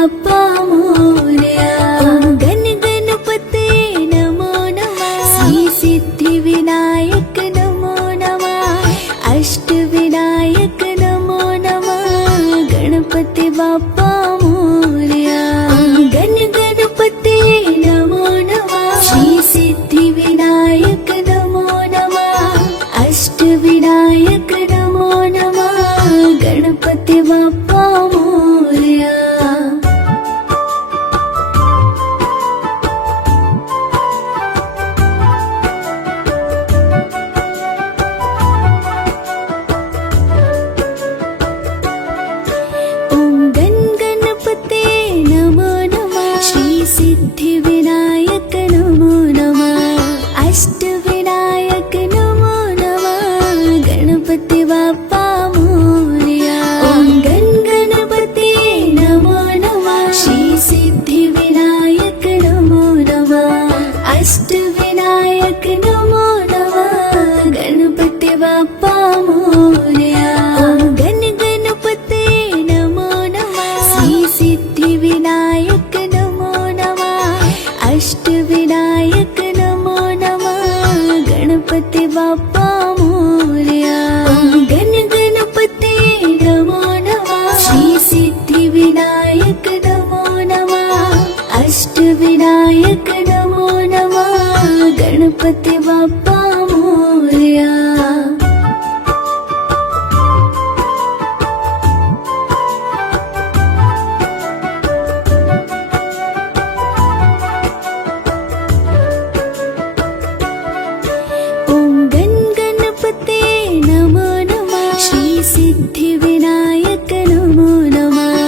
बाप्पा मोरया. गण गणपते नमो नमः. श्री सिद्धिविनायक नमो नमः. अष्टविनायक नमो नमः. गणपती बाप्पा मोरया. गण गणपते नमो नमः. श्री सिद्धिविनायक नमो नमः. अष्टविनायक नमो नमः. गणपती बाप्पा मोरया. ओम गण गणपते नमो नमः. श्री सिद्धिविनायक नमो नमः. अष्टविनायक नमो नमः. गणपती बाप्पा मोरया. ओम गण गणपते नमो नमः. श्री सिद्धिविनायक नमो नमः. अष्टविनायक नमो नमः. गणपती बाप्पा मोरया. ओम गण गणपते नमो नमः. श्री सिद्धिविनायक नमो नमः. अष्टविनायक नमो नमः. गणपती बाप्पा मोरया. ओम गण गणपते नमो नमः. श्री सिद्धिविनायक नमो नमः. अष्टविनायक नमो नमः. गणपती बाप्पा मोरया. ओम गण गणपते नमो नमः. श्री सिद्धिविनायक नमो नमः.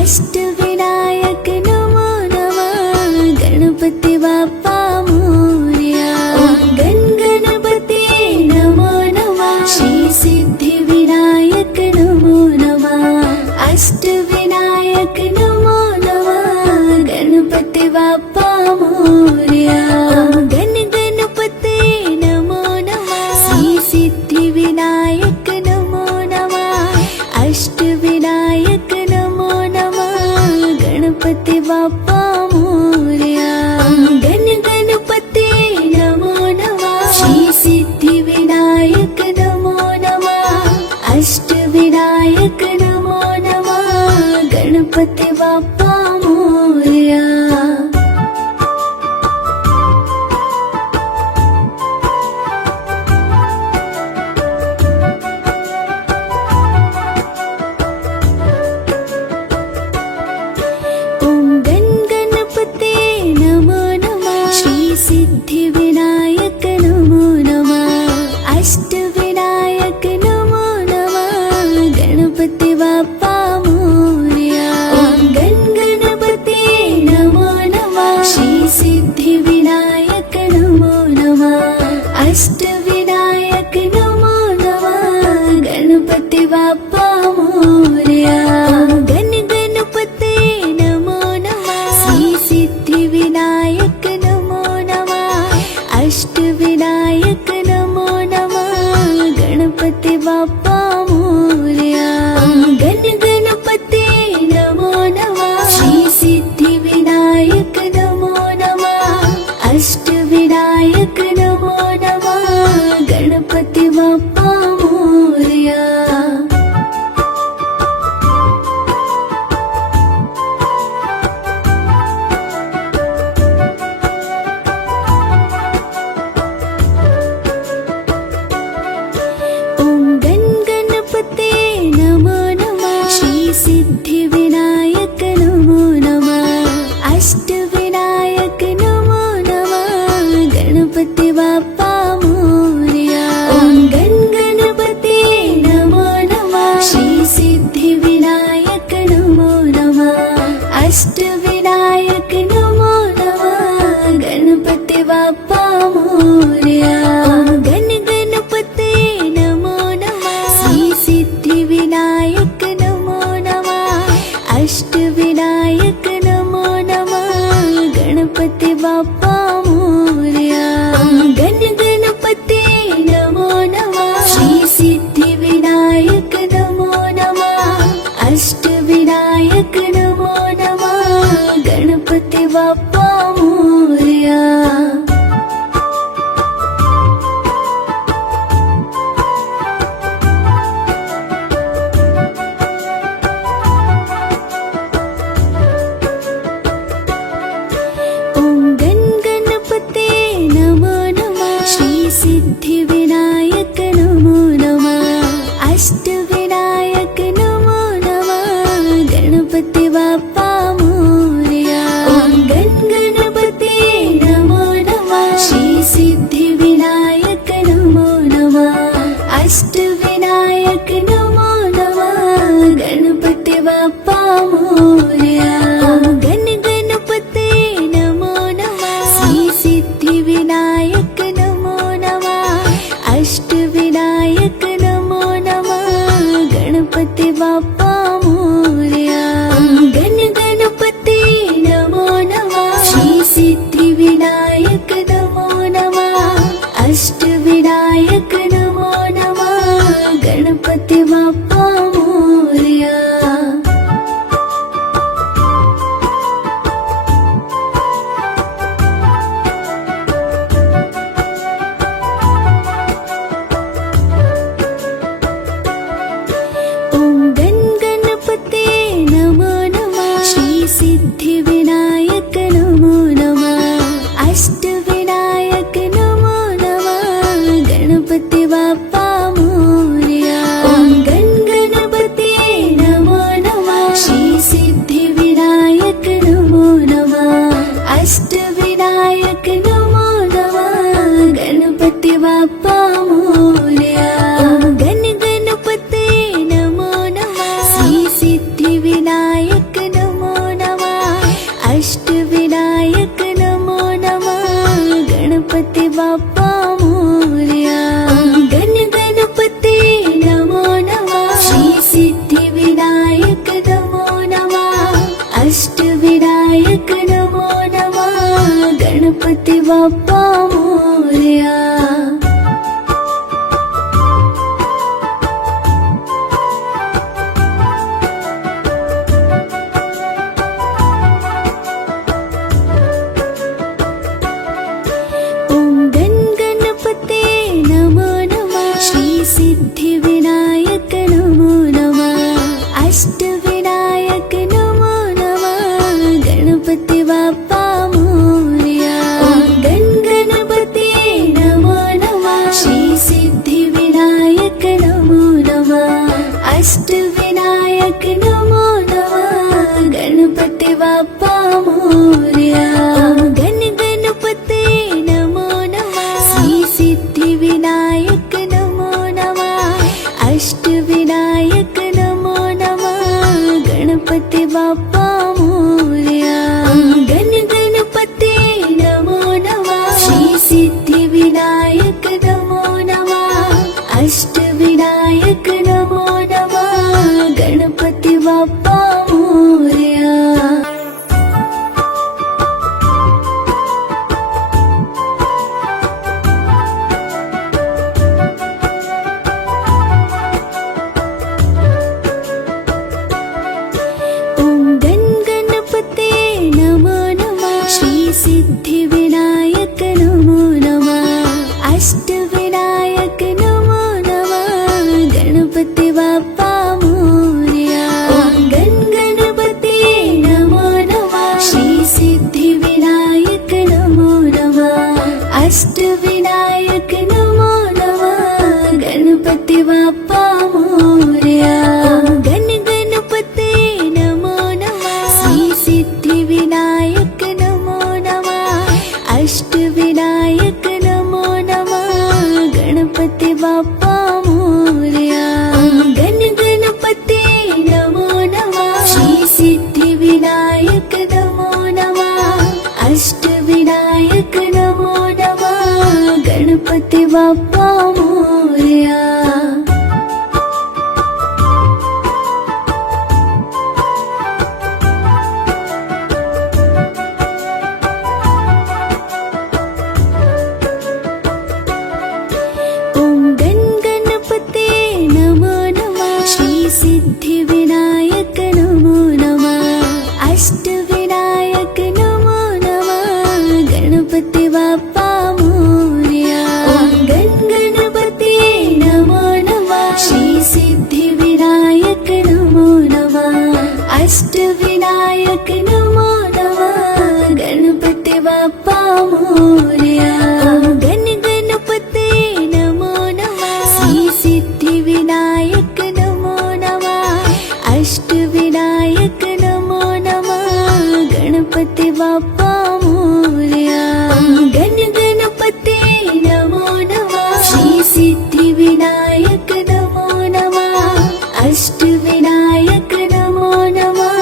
अष्टविनायक नमो नमः. गणपती बाप्पा मोरया. ओम गण गणपते नमो नमः. श्री सिद्धिविनायक नमो नमः. अष्टविनायक नमो नमः. गणपती बाप्पा मोरया. ओम गण गणपते नमो नमः. श्री सिद्धिविनायक नमो नमः. अष्टविनायक नमो नमः. गणपती बाप्पा मोरया. ओम गण गणपते नमो नमः. श्री सिद्धिविनायक नमो नमः. अष्टविनायक नमो नमः. गणपती बाप्पा मोरया. ओम गण गणपते नमो नमः. श्री सिद्धिविनायक नमो नमः. अष्टविनायक नमो नमः. गणपती बाप्पा मोरया. ओम गण गणपते नमो नमः. श्री सिद्धिविनायक नमो नमः. अष्टविनायक नमो नमः. गणपती बाप्पा मोरया. ओम गण गणपते नमो नमः. श्री सिद्धिविनायक नमो नमः. अष्टविनायक नमो नमः. गणपती बाप्पा मोरया. ओम गण गणपते नमो नमः. श्री सिद्धिविनायक नमो नमः. अष्टविनायक नमो नमः. गणपती बाप्पा मोरया. ओम गण गणपते नमो नमः. श्री सिद्धिविनायक नमो नमः. अष्टविनायक नमो नमः. गणपती बाप्पा मोरया. ओम गण गणपते नमो नमः. श्री सिद्धिविनायक नमो नमः. अष्टविनायक नमो नमः. गणपती बाप्पा मोरया. ओम गण गणपते नमो नमः. श्री सिद्धिविनायक नमो नमः. अष्टविनायक नमो नमः. गणपती बाप्पा मोरया. ओम गण गणपते नमो नमः. श्री सिद्धिविनायक नमो नमः. अष्टविनायक नमो नमः. मोरया। ॐ गण गणपते नमो नमः। श्री सिद्धिविनायक नमो नमः। अष्टविनायक नमो नमः। गणपति बाप्पा मोरया। ॐ गण गणपते नमो नमः। श्री सिद्धिविनायक नमो नमः। अष्टविनायक नमो नमः। गणपति बाप्पा मोरया। ॐ गण गणपते नमो नमः। श्री सिद्धिविनायक नमो नमः। अष्टविनायक नमो नमः। गणपति बाप्पा मोरया। ॐ गण गणपते नमो नमः। श्री सिद्धिविनायक नमो नमः। अष्टविनायक नमो नमः। गणपति बाप्पा मोरया। ॐ गण गणपते नमो नमः। श्री सिद्धिविनायक नमो नमः। अष्टविनायक नमो नमः। गणपति बाप्पा मोरया। ॐ गण गणपते नमो नमः। श्री सिद्धिविनायक नमो नमः। अष्टविनायक नमो नमः। गणपति बाप्पा मोरया। ॐ गण गणपते नमो नमः। श्री सिद्धिविनायक नमो नमः। अष्टविनायक नमो नमः। गणपति बाप्पा मोरया। ॐ गण गणपते नमो नमः। श्री सिद्धिविनायक नमो नमः। अष्टविनायक नमो नमः। गणपति बाप्पा मोरया। ॐ गण गणपते नमो नमः। श्री सिद्धिविनायक नमो नमः। अष्टविनायक नमो नमः। गणपति बाप्पा मोरया। ॐ गण गणपते नमो नमः। श्री सिद्धिविनायक नमो नमः। अष्टविनायक नमो नमः। गणपति बाप्पा मोरया। ॐ गण गणपते नमो नमः। श्री सिद्धिविनायक नमो नमः। अष्टविनायक नमो नमः। गणपति बाप्पा मोरया। ॐ गण गणपते नमो नमः। श्री सिद्धिविनायक नमो नमः। अष्टविनायक नमो नमः। गणपति बाप्पा मोरया। ॐ गण गणपते नमो नमः। श्री सिद्धिविनायक नमो नमः। अष्टविनायक नमो नमः। गणपति बाप्पा मोरया। ॐ गण गणपते नमो नमः। श्री सिद्धिविनायक नमो नमः। अष्टविनायक नमो नमः। गणपति बाप्पा मोरया। ॐ गण गणपते नमो नमः। श्री सिद्धिविनायक नमो नमः। अष्टविनायक नमो नमः। गणपति बाप्पा मोरया। ॐ गण गणपते नमो नमः। श्री सिद्धिविनायक नमो नमः। अष्टविनायक नमो नमः। गणपति बाप्पा मोरया। सिद्धिविनायक नमो नमः। अष्टविनायक नमो नमः। गणपति विनायक नमो नमः गणपती बाप्पा मोरया गण गणपते नमो नमः श्री सिद्धी विनायक नमो नमः अष्टविनायक नमो नमः गणपती बाप्पा मोरया गण गणपते नमो नमः श्री सिद्धी विनायक नमो नमः अष्टविनायक नमो नमः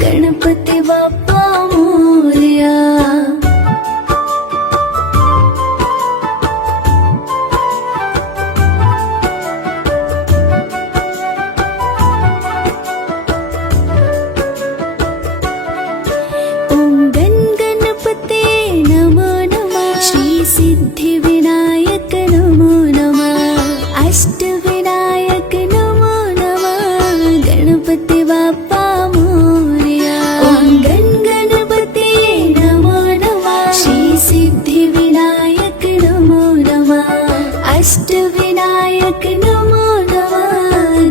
गणपती बाप्पा मोरया ओम गण गणपते नमो नमः श्री सिद्धि विनायक नमो नमः अष्टविनायक नमो नमः गणपती बाप्पा मोरया ओम गण गणपते नमो नमः श्री सिद्धि विनायक नमो नमः अष्टविनायक नमो नमः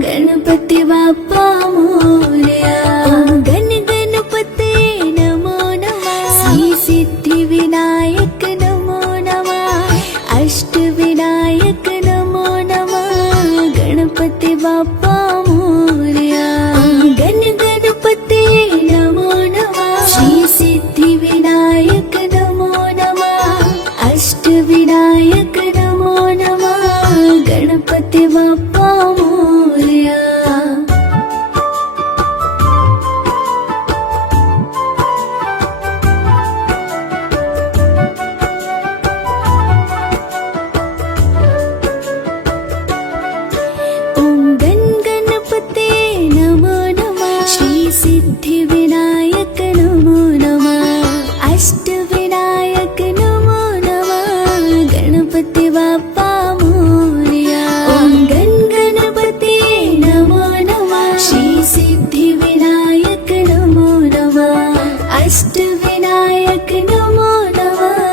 गणपती बाप्पा मोरया ओम गण गणपते नमो नमः श्री सिद्धि विनायक नमो नमः अष्टविनायक नमो नमः गणपती बाप्पा मोरया गण गणपते नमो नमः श्री सिद्धि विनायक नमो नमः अष्टविनायक नमो नमः गणपती बाप्पा मोरया ओम गण गणपते नमो नमः श्री सिद्धि विनायक नमो नमः अष्टविनायक नमो नमः गणपती बाप्पा मोरया ओम गण गणपते नमो नमः श्री सिद्धि विनायक नमो नमः अष्टविनायक नमो नमः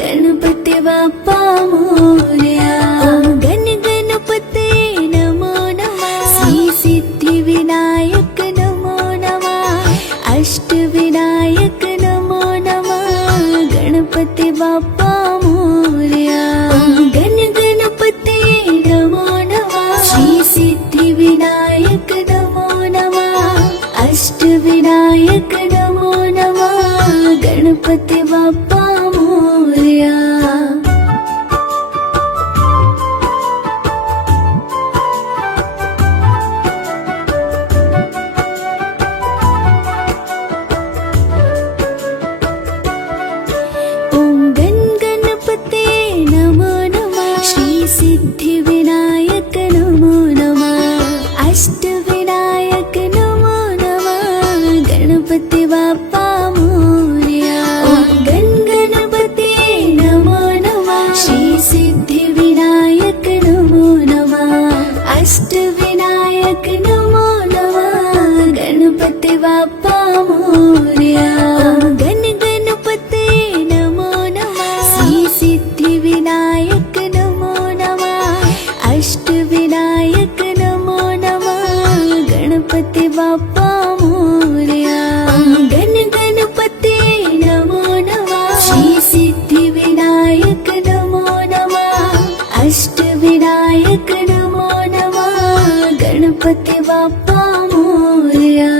गणपती बाप्पा मोरया ओम गण गणपते नमो नमः श्री सिद्धि विनायक नमो नमः अष्टविनायक नमो नमः गणपती बाप्पा मोरया ओम गण गणपते नमो नमः श्री सिद्धि विनायक नमो नमः अष्टविनायक नमो नमः गणपती बाप्पा मोरया ओम गण गणपते नमो नमः श्री सिद्धि विनायक नमो नमः अष्टविनायक नमो नमः गणपती बाप्पा मोरया ओम गण गणपते नमो नमः श्री सिद्धि विनायक नमो नमः अष्टविनायक नमो नमः गणपती बाप्पा मोरया ओम गण गणपते नमो नमः श्री सिद्धि विनायक नमो नमः अष्टविनायक नमो नमः गणपती बाप्पा मोरया ओम गण गणपते नमो नमः श्री सिद्धि विनायक नमो नमः अष्टविनायक नमो नमः गणपती बाप्पा मोरया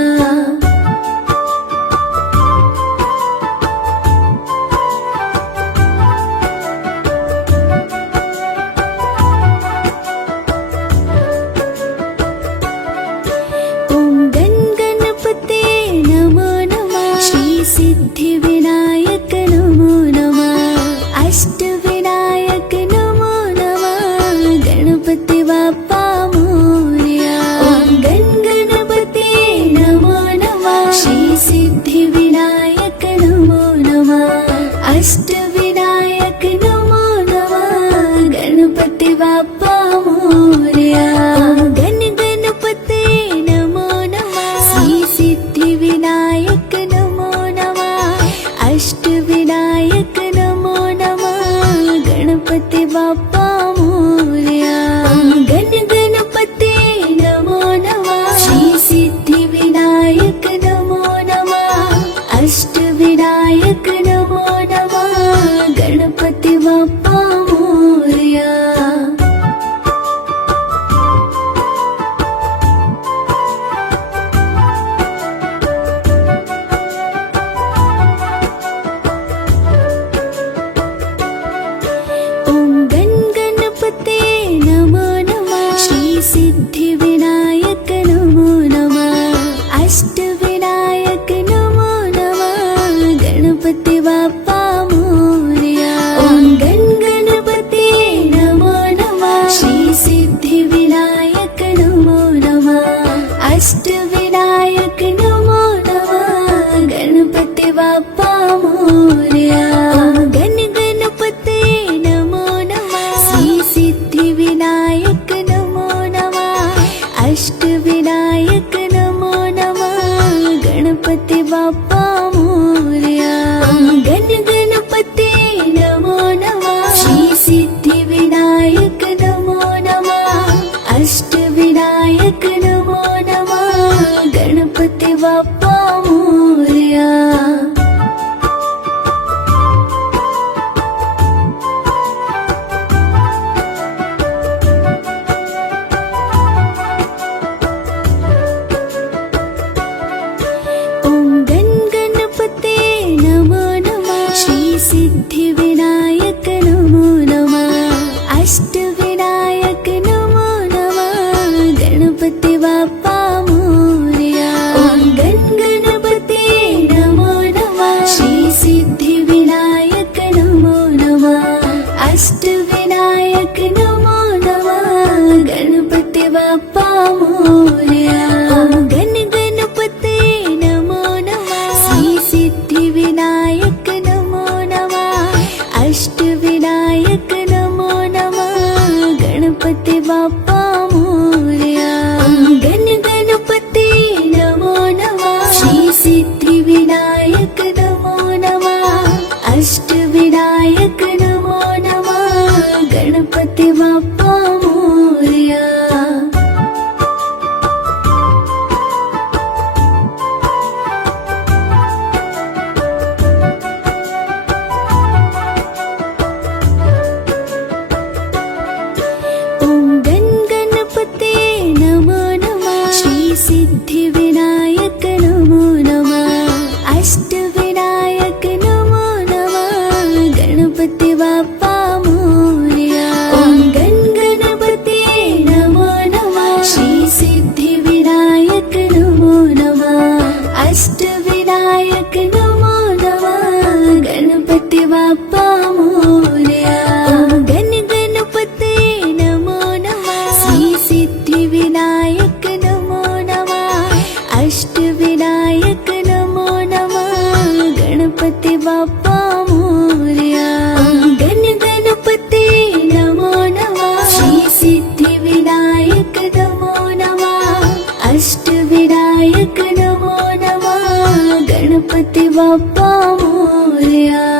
ओम गण गणपते नमो नमः श्री सिद्धि विनायक नमो नमः अष्टविनायक नमो नमः गणपती बाप्पा मोरया ओम गण गणपते नमो नमः श्री सिद्धि विनायक नमो नमः अष्टविनायक नमो नमः गणपती बाप्पा मोरया गण गणपते नमो नमः श्री सिद्धि विनायक नमो नमः अष्टविनायक नमो नमः गणपती बाप्पा मोरया गण गणपते नमो नमः श्री सिद्धि विनायक नमो नमः बाप्पा मोरया. गण गणपते नमो नमः. श्री सिद्धिविनायक नमो नमः. अष्टविनायक नमो नमः. गणपती बाप्पा मोरया. गण गणपते नमो नमः. श्री सिद्धिविनायक नमो नमः. अष्टविनायक नमो नमः. गणपती बाप्पा मोरया. ओम गण गणपते नमो नमः. श्री सिद्धिविनायक नमो नमः. अष्टविनायक नमो नमः. गणपती बाप्पा मोरया. ओम गण गणपते नमो नमः. श्री सिद्धिविनायक नमो नमः. अष्टविनायक नमो नमः. गणपती बाप्पा मोरया. ओम गण गणपते नमो नमः. श्री सिद्धिविनायक नमो नमः. अष्टविनायक नमो नमः. गणपती बाप्पा मोरया. ओम गण गणपते नमो नमः. श्री सिद्धिविनायक नमो नमः. अष्टविनायक नमो नमः. गणपती बाप्पा मोरया. ओम गण गणपते नमो नमः. श्री सिद्धिविनायक नमो नमः. अष्टविनायक नमो नमः. गणपती बाप्पा मोरया. ओम गण गणपते नमो नमः. श्री सिद्धिविनायक नमो नमः. अष्टविनायक नमो नमः. गणपती बाप्पा मोरया. ओम गण गणपते नमो नमः. श्री सिद्धिविनायक नमो नमः. अष्टविनायक नमो नमः. गणपती बाप्पा मोरया. ओम गण गणपते नमो नमः. श्री सिद्धिविनायक नमो नमः. अष्टविनायक नमो नमः. गणपती बाप्पा मोरया.